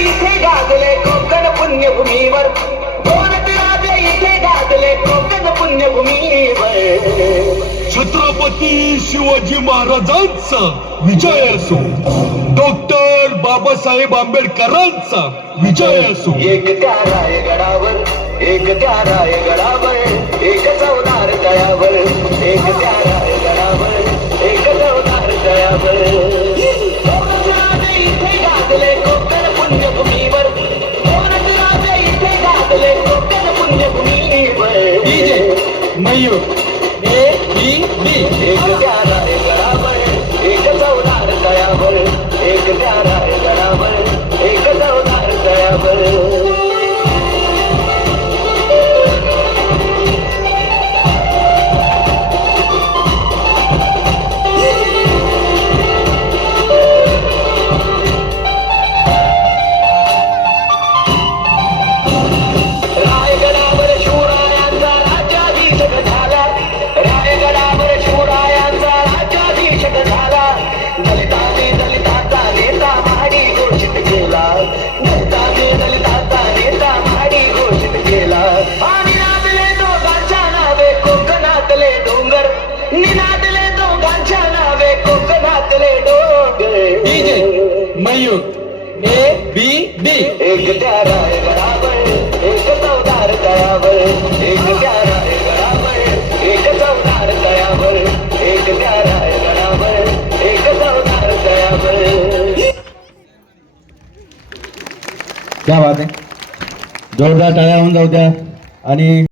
इथे गाजले कोकण पुण्यभूमीवर, राजे इथे गाजले कोकण पुण्यभूमीवर. छत्रपती शिवाजी महाराजांचा विजय असो, डॉक्टर बाबासाहेब आंबेडकरांचा विजय असो. एक त्या रायगडावर, एक त्या रायगडावर, एक चौदार तळ्यावर, एक त्या रायगडावर, एक चौदार तळ्यावर. राजे इथे गाजले कोकण पुण्यभूमीवर, राजे इथे गाजले कोकण पुण्यभूमीवर. मयूर एक त्या रायगडावर, एक चौदार तळ्यावर, एक त्या रायगडावर, एक चौदार तळ्यावर. रायगडावर शिवरायांचा राज्याभिषेक झाला, रायगडावर शिवरायांचा राज्याभिषेक झाला. दलितांचा नेता महाडी घोषित केला, दलितांचा नेता महाडी घोषित केला. आणि नाचले दोघांच्या नावे कोकणातले डोंगर, निनादले दोघांच्या नावे कोकणातले डोंगर. मयूर एक त्या रायगडावर, एक चौदार तळ्यावर, एक त्या रायगडावर, एक चौदार तळ्यावर, एक त्या रायगडावर, एक चौदार तळ्यावर. क्या बात आहे, जोरदार टाळ्या होऊन जाऊ द्या. आणि